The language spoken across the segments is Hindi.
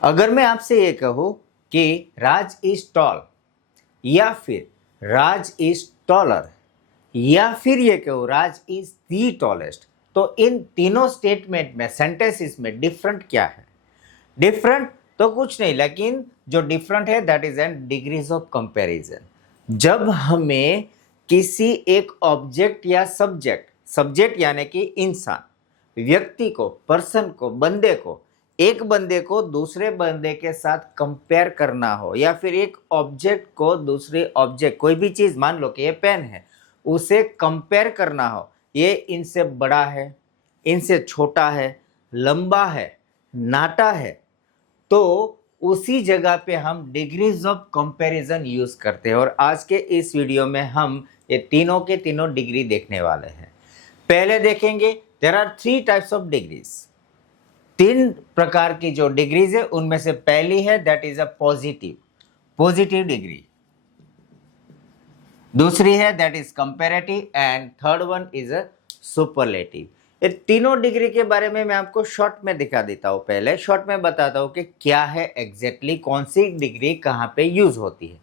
अगर मैं आपसे ये कहूँ कि राज इज टॉल या फिर राज इज टॉलर या फिर ये कहूँ राज इज दी टॉलेस्ट, तो इन तीनों स्टेटमेंट में सेंटेंसेस में डिफरेंट क्या है? डिफरेंट तो कुछ नहीं, लेकिन जो डिफरेंट है that is an degrees of comparison. जब हमें किसी एक ऑब्जेक्ट या सब्जेक्ट यानी कि इंसान, व्यक्ति को, पर्सन को, बंदे को, एक बंदे को दूसरे बंदे के साथ कंपेयर करना हो या फिर एक ऑब्जेक्ट को दूसरे ऑब्जेक्ट, कोई भी चीज, मान लो कि ये पेन है, उसे कंपेयर करना हो, ये इनसे बड़ा है, इनसे छोटा है, लंबा है, नाटा है, तो उसी जगह पे हम डिग्रीज ऑफ कंपैरिजन यूज करते हैं। और आज के इस वीडियो में हम ये तीनों के तीनों डिग्री देखने वाले हैं। पहले देखेंगे there are 3 types of degrees. 3 प्रकार की जो डिग्रीज है उनमें से पहली है that is a positive degree, दूसरी है that is comparative and third one is a superlative. ये तीनों डिग्री के बारे में मैं आपको शॉर्ट में दिखा देता हूँ। पहले शॉर्ट में बताता हूँ कि क्या है एग्जैक्टली, कौन सी डिग्री कहाँ पे यूज होती है।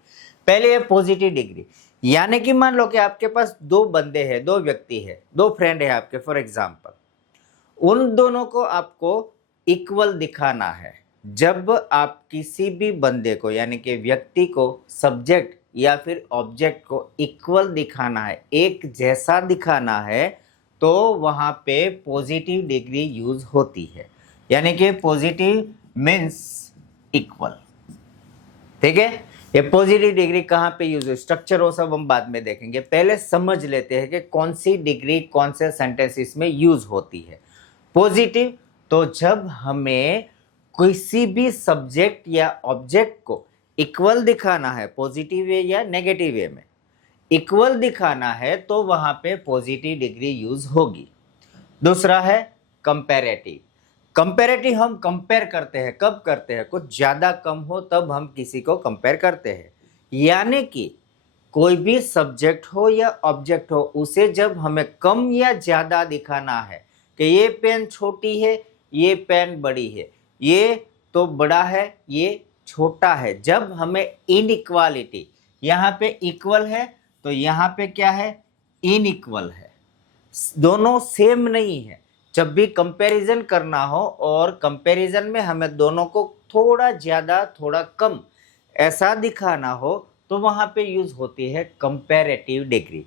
पहले है पॉजिटिव डिग्री, यानी कि मान लो कि आपके पास 2 बंदे हैं, 2 व्यक्ति है, 2 फ्रेंड है आपके, फॉर एग्जाम्पल, उन दोनों को आपको इक्वल दिखाना है। जब आप किसी भी बंदे को यानी कि व्यक्ति को, सब्जेक्ट या फिर ऑब्जेक्ट को इक्वल दिखाना है, एक जैसा दिखाना है, तो वहां पे पॉजिटिव डिग्री यूज होती है। यानी कि पॉजिटिव मीन्स इक्वल। ठीक है, ये पॉजिटिव डिग्री कहाँ पे यूज है, स्ट्रक्चर वो सब हम बाद में देखेंगे। पहले समझ लेते हैं कि कौन सी डिग्री कौन से सेंटेंसेस में यूज होती है। पॉजिटिव तो जब हमें किसी भी सब्जेक्ट या ऑब्जेक्ट को इक्वल दिखाना है, पॉजिटिव वे या नेगेटिव वे में इक्वल दिखाना है, तो वहां पे पॉजिटिव डिग्री यूज होगी। दूसरा है कंपैरेटिव। कंपैरेटिव हम कंपेयर करते हैं, कब करते हैं, कुछ ज़्यादा कम हो तब हम किसी को कंपेयर करते हैं। यानी कि कोई भी सब्जेक्ट हो या ऑब्जेक्ट हो, उसे जब हमें कम या ज़्यादा दिखाना है कि ये पेन छोटी है, ये पेन बड़ी है, ये तो बड़ा है, ये छोटा है, जब हमें इनइक्वालिटी, यहाँ पे इक्वल है तो यहाँ पे क्या है, इनइक्वल है, दोनों सेम नहीं है। जब भी कंपैरिजन करना हो और कंपैरिजन में हमें दोनों को थोड़ा ज़्यादा थोड़ा कम ऐसा दिखाना हो, तो वहाँ पे यूज होती है कंपैरेटिव डिग्री।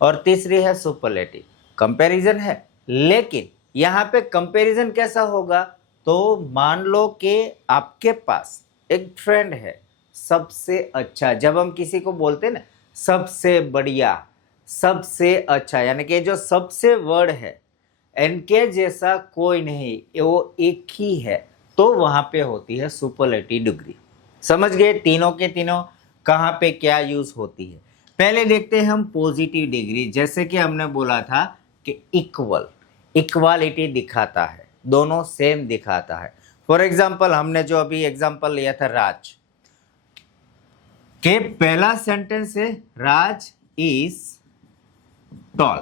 और तीसरी है सुपरलेटिव। कंपैरिजन है, लेकिन यहाँ पे कंपैरिजन कैसा होगा, तो मान लो कि आपके पास एक फ्रेंड है, सबसे अच्छा, जब हम किसी को बोलते हैं ना सबसे बढ़िया, सबसे अच्छा, यानी कि जो सबसे वर्ड है, इनके जैसा कोई नहीं, वो एक ही है, तो वहां पे होती है सुपरलेटिव डिग्री। समझ गए तीनों के तीनों कहाँ पे क्या यूज होती है। पहले देखते हैं हम पॉजिटिव डिग्री। जैसे कि हमने बोला था कि इक्वालिटी दिखाता है, दोनों सेम दिखाता है। फॉर एग्जाम्पल, हमने जो अभी एग्जाम्पल लिया था राज के, पहला सेंटेंस है राज इज टॉल,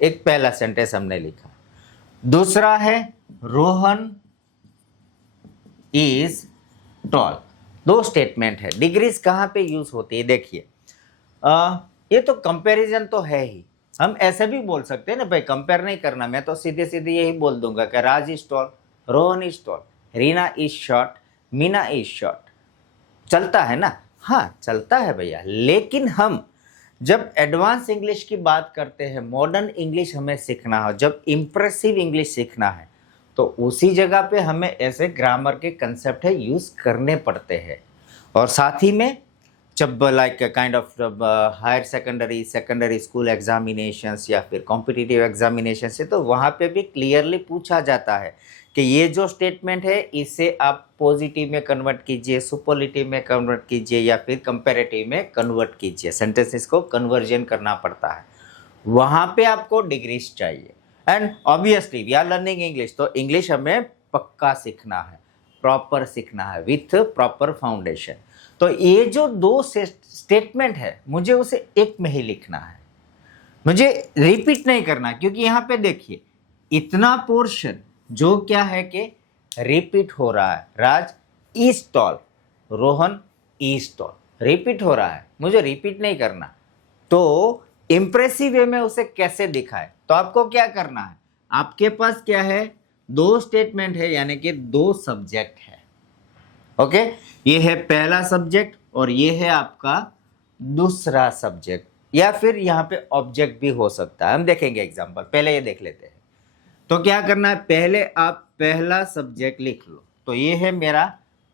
एक पहला सेंटेंस हमने लिखा। दूसरा है रोहन इज टॉल। 2 स्टेटमेंट है। डिग्रीज कहाँ पे यूज होती है, देखिए ये तो कंपैरिजन तो है ही, हम ऐसे भी बोल सकते हैं ना भाई, कंपेयर नहीं करना, मैं तो सीधे सीधे यही बोल दूंगा कि Raj is tall, Rohan is tall, Reena is short, Meena is short. चलता है ना, हाँ चलता है भैया। लेकिन हम जब एडवांस इंग्लिश की बात करते हैं, मॉडर्न इंग्लिश हमें सीखना हो, जब इम्प्रेसिव इंग्लिश सीखना है, तो उसी जगह पे हमें ऐसे ग्रामर के कंसेप्ट है यूज करने पड़ते हैं। और साथ ही में जब like kind of higher secondary school examinations या फिर कॉम्पिटिटिव एग्जामिनेशन से, तो वहाँ पे भी क्लियरली पूछा जाता है कि ये जो स्टेटमेंट है इसे आप पॉजिटिव में कन्वर्ट कीजिए, सुपरलेटिव में कन्वर्ट कीजिए या फिर कंपैरेटिव में कन्वर्ट कीजिए। सेंटेंसेस को कन्वर्जन करना पड़ता है, वहाँ पे आपको डिग्रीज चाहिए। And obviously we are learning English, तो इंग्लिश हमें पक्का सीखना है, प्रॉपर सीखना है विथ प्रॉपर फाउंडेशन। तो ये जो 2 स्टेटमेंट है, मुझे उसे एक में ही लिखना है, मुझे रिपीट नहीं करना, क्योंकि यहाँ पे देखिए इतना पोर्शन जो क्या है कि रिपीट हो रहा है। Raj is tall, Rohan is tall. Repeat हो रहा है, मुझे रिपीट नहीं करना। तो इंप्रेसिव वे में उसे कैसे दिखाए, तो आपको क्या करना है, आपके पास क्या है, दो स्टेटमेंट है, यानी कि दो सब्जेक्ट है। ओके, ये है पहला सब्जेक्ट और ये है आपका दूसरा सब्जेक्ट, या फिर यहाँ पे ऑब्जेक्ट भी हो सकता है। हम देखेंगे एग्जांपल, पहले ये देख लेते हैं। तो क्या करना है, पहले आप पहला सब्जेक्ट लिख लो। तो ये है मेरा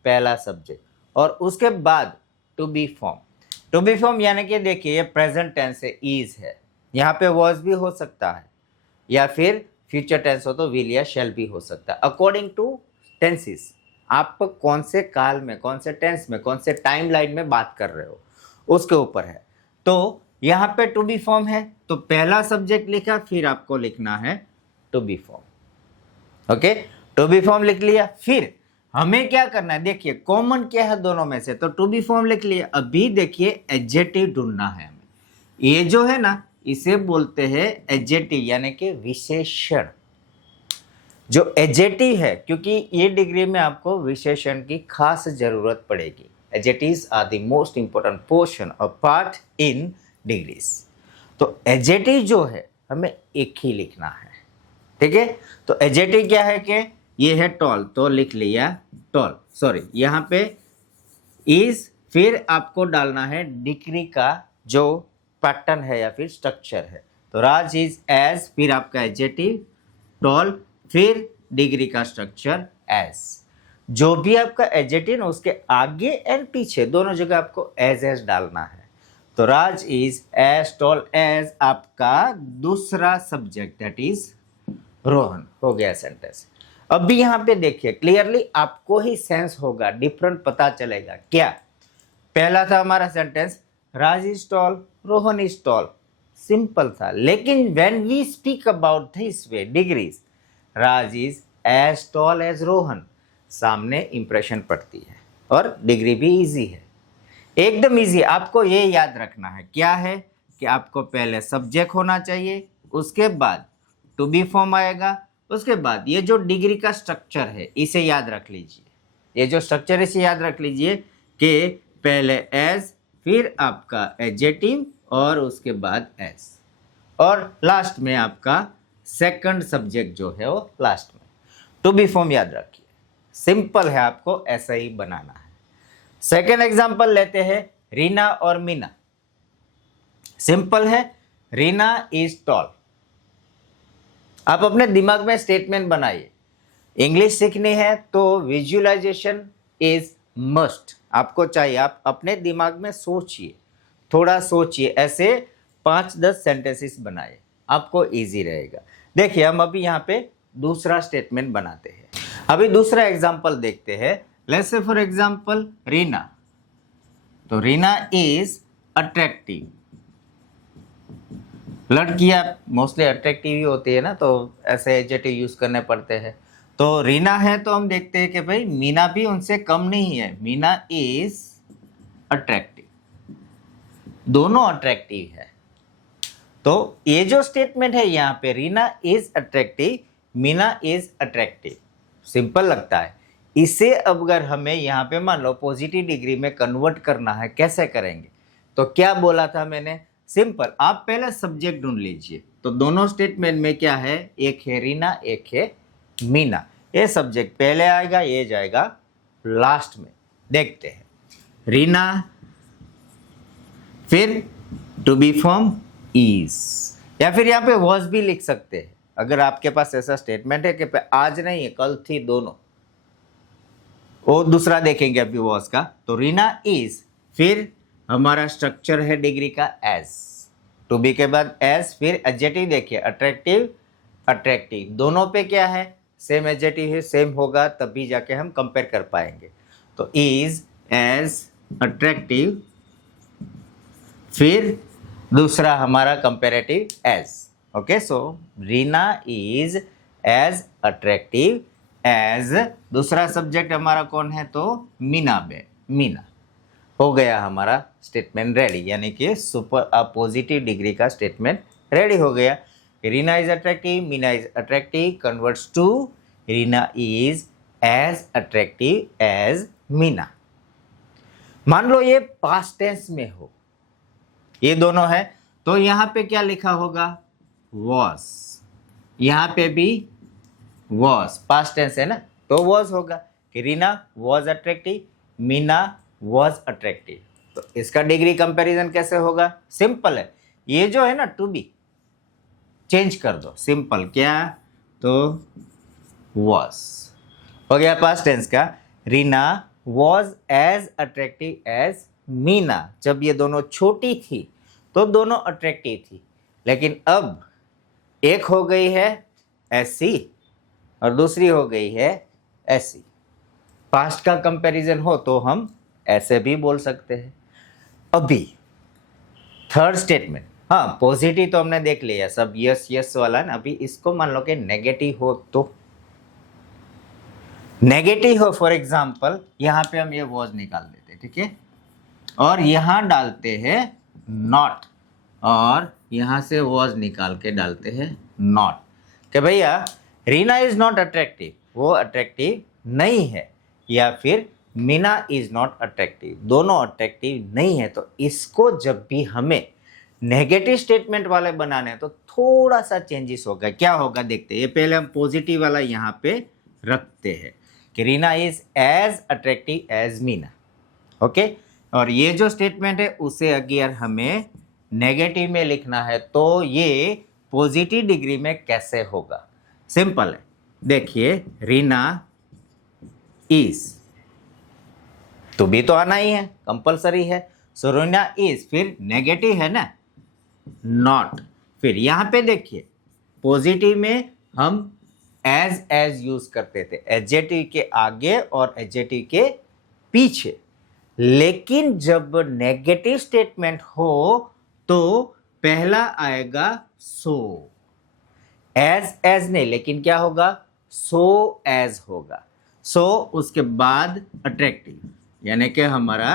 पहला सब्जेक्ट, और उसके बाद to be form. To be form यानी कि देखिए ये प्रेजेंट टेंस है, इज है, यहाँ पे वॉज भी हो सकता है, या फिर फ्यूचर टेंस हो तो विल या शैल भी हो सकता है, अकॉर्डिंग टू टेंसेस। आप कौन से काल में, कौन से टेंस में, कौन से टाइम लाइन में बात कर रहे हो, उसके ऊपर है। तो यहाँ पे टू बी फॉर्म है, तो पहला सब्जेक्ट लिखा, फिर आपको लिखना है to be form. Okay, to be form लिख लिया। फिर हमें क्या करना है, देखिए कॉमन क्या है दोनों में से, तो टू बी फॉर्म लिख लिया। अभी देखिए एडजेक्टिव ढूंढना है हमें। ये जो है ना, इसे बोलते हैं एडजेक्टिव, यानी कि विशेषण। जो एडजेक्टिव है, क्योंकि ये डिग्री में आपको विशेषण की खास जरूरत पड़ेगी। Adjectives are the most important portion of part in degrees. तो एडजेक्टिव जो है हमें एक ही लिखना है, ठीक है। तो एडजेक्टिव क्या है कि ये है टॉल, तो लिख लिया टॉल, सॉरी यहाँ पे इज, फिर आपको डालना है डिग्री का जो पैटर्न है या फिर स्ट्रक्चर है। तो राज इज एज, फिर आपका एडजेक्टिव टॉल, फिर डिग्री का स्ट्रक्चर एज। जो भी आपका एडजेक्टिव उसके आगे एंड पीछे दोनों जगह आपको एज डालना है। तो राज इज एज टॉल एज आपका दूसरा सब्जेक्ट, दैट इज रोहन। हो गया सेंटेंस। अब भी यहाँ पे देखिए क्लियरली आपको ही सेंस होगा, डिफरेंट पता चलेगा। क्या पहला था हमारा sentence, Raj is tall, Rohan is tall, simple था। लेकिन when we speak about this way degrees, Raj is as tall as Rohan, सामने इंप्रेशन पड़ती है, और डिग्री भी इजी है, एकदम इजी। आपको ये याद रखना है, क्या है कि आपको पहले सब्जेक्ट होना चाहिए, उसके बाद टू बी फॉर्म आएगा, उसके बाद ये जो डिग्री का स्ट्रक्चर है इसे याद रख लीजिए। ये जो स्ट्रक्चर है इसे याद रख लीजिए कि पहले एज, फिर आपका एडजेक्टिव, और उसके बाद एज, और लास्ट में आपका सेकंड सब्जेक्ट जो है वो लास्ट में। टू बी फॉर्म याद रखिए, सिंपल है, आपको ऐसा ही बनाना है। सेकंड एग्जांपल लेते हैं, रीना और मीना। सिंपल है, रीना इज टॉल। आप अपने दिमाग में स्टेटमेंट बनाइए। इंग्लिश सीखनी है तो विजुअलाइजेशन इज मस्ट, आपको चाहिए। आप अपने दिमाग में सोचिए, थोड़ा सोचिए, ऐसे 5-10 सेंटेंसेस बनाइए, आपको इजी रहेगा। देखिए हम अभी यहाँ पे दूसरा स्टेटमेंट बनाते हैं। अभी दूसरा एग्जांपल देखते हैं। Let's say for example Reena. तो रीना इज अट्रैक्टिव। लड़कियां मोस्टली अट्रैक्टिव ही होती है ना, तो ऐसे एडजेक्टिव यूज करने पड़ते हैं। तो रीना है तो हम देखते हैं कि भाई मीना भी उनसे कम नहीं है, मीना इज अट्रैक्टिव, दोनों अट्रैक्टिव है। तो ये जो स्टेटमेंट है यहाँ पे, Reena is attractive, Meena is attractive, simple लगता है। इसे अब अगर हमें यहाँ पे मान लो पॉजिटिव डिग्री में कन्वर्ट करना है, कैसे करेंगे? तो क्या बोला था मैंने, सिंपल, आप पहले सब्जेक्ट ढूंढ लीजिए। तो दोनों स्टेटमेंट में क्या है, एक है रीना, एक है मीना। ये सब्जेक्ट पहले आएगा, ये जाएगा लास्ट में। देखते हैं, रीना, फिर टू बी फॉर्म इज, या फिर यहाँ पे वॉज भी लिख सकते हैं अगर आपके पास ऐसा स्टेटमेंट है कि आज नहीं है कल थी, दोनों। वो दूसरा देखेंगे अभी वॉज का। तो रीना इज, फिर हमारा स्ट्रक्चर है डिग्री का एज, टू बी के बाद एज, फिर एडजेक्टिव देखिए अट्रैक्टिव, अट्रैक्टिव, दोनों पे क्या है, सेम एडजेक्टिव है, सेम होगा तभी जाके हम कंपेयर कर पाएंगे। तो इज एज अट्रैक्टिव, फिर दूसरा हमारा comparative as. Okay, so Reena is as attractive as, दूसरा सब्जेक्ट हमारा कौन है, तो मीना बे, मीना। हो गया हमारा स्टेटमेंट रेडी, यानी कि सुपर पॉजिटिव डिग्री का स्टेटमेंट रेडी हो गया। Reena is attractive, Meena is attractive converts to Reena is as attractive as Meena. मान लो ये पास्ट टेंस में हो, ये दोनों है, तो यहां पे क्या लिखा होगा, वॉज। यहां पे भी वॉज, पास्ट टेंस है ना, तो वॉज होगा कि Reena was attractive, Meena was attractive. तो इसका डिग्री कंपैरिजन कैसे होगा, सिंपल है, ये जो है ना टू बी चेंज कर दो, सिंपल क्या, तो वॉज हो गया पास्ट टेंस का। Reena was as attractive as Meena. जब ये दोनों छोटी थी तो दोनों अट्रैक्टिव थी, लेकिन अब एक हो गई है ऐसी और दूसरी हो गई है ऐसी। पास्ट का कंपैरिजन हो तो हम ऐसे भी बोल सकते हैं। अभी थर्ड स्टेटमेंट, हाँ पॉजिटिव तो हमने देख लिया सब, यस यस वाला ना। अभी इसको मान लो कि नेगेटिव हो, तो नेगेटिव हो, फॉर एग्जाम्पल यहाँ पे हम ये वॉज निकाल देते, ठीक है, और यहाँ डालते हैं नॉट, और यहाँ से वॉज निकाल के डालते हैं नॉट, कि भैया रीना इज नॉट अट्रैक्टिव, वो अट्रैक्टिव नहीं है, या फिर मीना इज नॉट अट्रैक्टिव, दोनों अट्रैक्टिव नहीं है। तो इसको जब भी हमें नेगेटिव स्टेटमेंट वाले बनाने हैं तो थोड़ा सा चेंजेस होगा। क्या होगा देखते हैं, ये पहले हम पॉजिटिव वाला यहाँ पे रखते हैं कि Reena is as attractive as Meena, okay. और ये जो स्टेटमेंट है उसे अगर हमें नेगेटिव में लिखना है तो ये पॉजिटिव डिग्री में कैसे होगा, सिंपल है, देखिए रीना इज, तो भी तो आना ही है, कंपलसरी है। सो रीना इज, फिर नेगेटिव है ना, नॉट, फिर यहां पे देखिए पॉजिटिव में हम एज यूज करते थे, एडजेक्टिव के आगे और एडजेक्टिव के पीछे, लेकिन जब नेगेटिव स्टेटमेंट हो तो पहला आएगा सो, एज नहीं, लेकिन क्या होगा, सो एज होगा, सो उसके बाद अट्रैक्टिव, यानी कि हमारा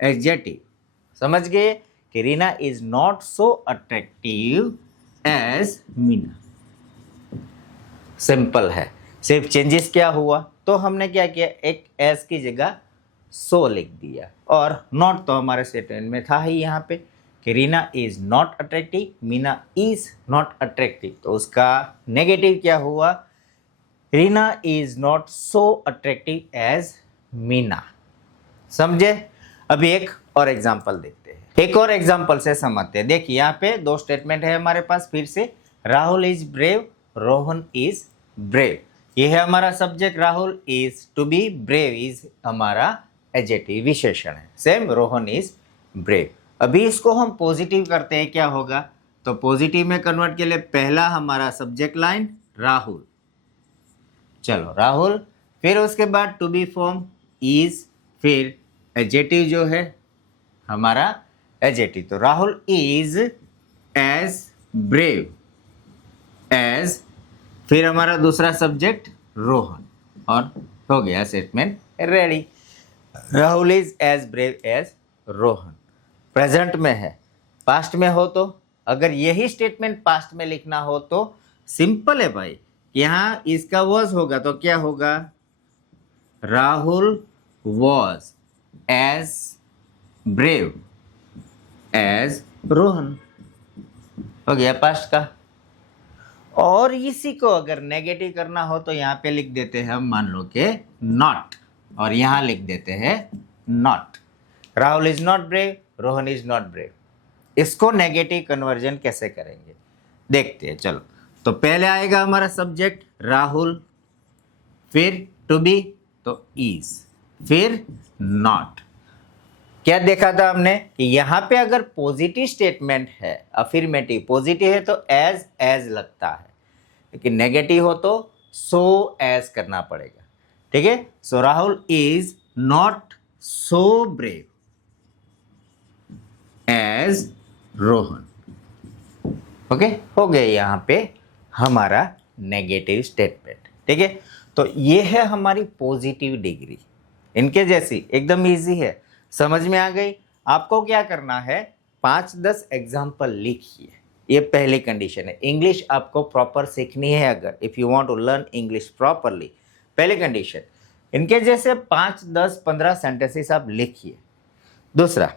एडजेक्टिव। समझ गए कि Reena is not so attractive as Meena, simple है। सिर्फ चेंजेस क्या हुआ, तो हमने क्या किया, एक एज की जगह सो लिख दिया, और नॉट तो हमारे स्टेटमेंट में था ही यहाँ पे कि Reena is not attractive, Meena is not attractive, तो उसका नेगेटिव क्या हुआ, Reena is not so attractive as Meena. समझे। अभी एक और एग्जांपल देखते हैं, एक और एग्जांपल से समझते हैं। देखिए यहाँ पे दो स्टेटमेंट है हमारे पास, फिर से Rahul is brave, Rohan is brave, ये है हमारा subject, Rahul is to be, brave is हमारा एडजेक्टिव विशेषण है, सेम रोहन इज ब्रेव। अभी इसको हम पॉजिटिव करते हैं, क्या होगा, तो पॉजिटिव में कन्वर्ट के लिए पहला हमारा सब्जेक्ट लाइन राहुल, चलो राहुल, फिर उसके बाद टू बी फॉर्म इज, फिर एडजेक्टिव जो है हमारा एडजेक्टिव, तो Rahul is as brave as, फिर हमारा दूसरा सब्जेक्ट रोहन, और हो गया statement ready. Rahul is as brave as Rohan, present में है। पास्ट में हो तो, अगर यही स्टेटमेंट पास्ट में लिखना हो तो सिंपल है भाई, यहाँ इसका वॉज होगा तो क्या होगा, Rahul was as brave as Rohan, हो गया पास्ट का। और इसी को अगर नेगेटिव करना हो तो यहाँ पे लिख देते हैं हम, मान लो के नॉट, और यहाँ लिख देते हैं not, Rahul is not brave, Rohan is not brave. इसको नेगेटिव कन्वर्जन कैसे करेंगे देखते हैं, चलो। तो पहले आएगा हमारा सब्जेक्ट राहुल, फिर टू बी तो इज, फिर नॉट। क्या देखा था हमने कि यहाँ पे अगर पॉजिटिव स्टेटमेंट है, अफर्मेटिव पॉजिटिव है तो एज लगता है, लेकिन नेगेटिव हो तो सो एज करना पड़ेगा, ठीक है। So Rahul is not so brave as Rohan, okay, हो गया यहाँ पे हमारा नेगेटिव स्टेटमेंट, ठीक है। तो ये है हमारी पॉजिटिव डिग्री, इनके जैसी एकदम इजी है, समझ में आ गई। आपको क्या करना है, 5-10 एग्जाम्पल लिखिए, ये पहली कंडीशन है। इंग्लिश आपको प्रॉपर सीखनी है, अगर if you want to learn English properly, पहली कंडीशन इनके जैसे 5, 10, 15 सेंटेंसेस आप लिखिए। दूसरा,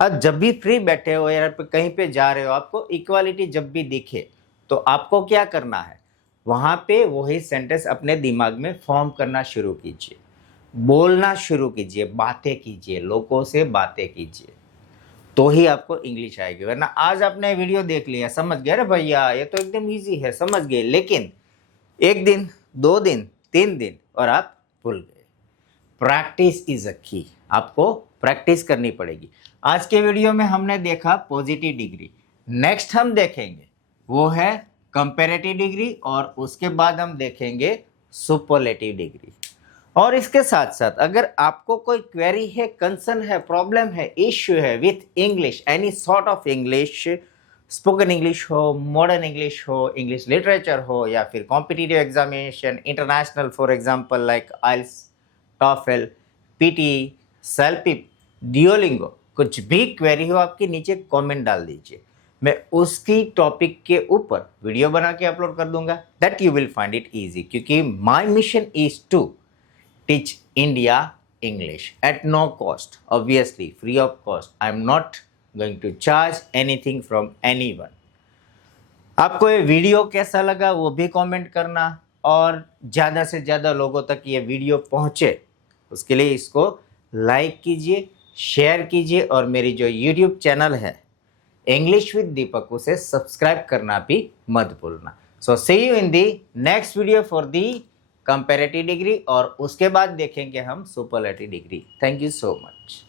अब जब भी फ्री बैठे हो या कहीं पे जा रहे हो, आपको इक्वालिटी जब भी दिखे तो आपको क्या करना है, वहाँ पे वही सेंटेंस अपने दिमाग में फॉर्म करना शुरू कीजिए, बोलना शुरू कीजिए, बातें कीजिए, लोगों से बातें कीजिए, तो ही आपको इंग्लिश आएगी। वरना आज आपने वीडियो देख लिया, समझ गए, अरे भैया ये तो एकदम ईजी है, समझ गए, लेकिन 1 दिन, 2 दिन, 3 दिन और आप भूल गए। प्रैक्टिस इज अ की, आपको प्रैक्टिस करनी पड़ेगी। आज के वीडियो में हमने देखा पॉजिटिव डिग्री, नेक्स्ट हम देखेंगे वो है कंपैरेटिव डिग्री, और उसके बाद हम देखेंगे सुपरलेटिव डिग्री। और इसके साथ साथ अगर आपको कोई क्वेरी है, कंसर्न है, प्रॉब्लम है, इश्यू है with English, any sort of English, spoken English हो, मॉडर्न इंग्लिश हो, इंग्लिश लिटरेचर हो, या फिर competitive examination, international, for example like IELTS, TOEFL, PTE, CELPIP, Duolingo, कुछ भी क्वेरी हो आपकी, नीचे कमेंट डाल दीजिए, मैं उसकी टॉपिक के ऊपर वीडियो बना के अपलोड कर दूंगा। That you will find it easy, क्योंकि my mission is to teach India English at no cost, obviously free of cost. I am not going to charge anything from anyone. आपको ये वीडियो कैसा लगा वो भी कमेंट करना, और ज़्यादा से ज़्यादा लोगों तक ये वीडियो पहुँचे उसके लिए इसको लाइक कीजिए, शेयर कीजिए, और मेरी जो यूट्यूब चैनल है इंग्लिश विद दीपक, उसे सब्सक्राइब करना भी मत भूलना। So see you in the next video for the comparative degree, और उसके बाद देखेंगे हम superlative degree. Thank you so much.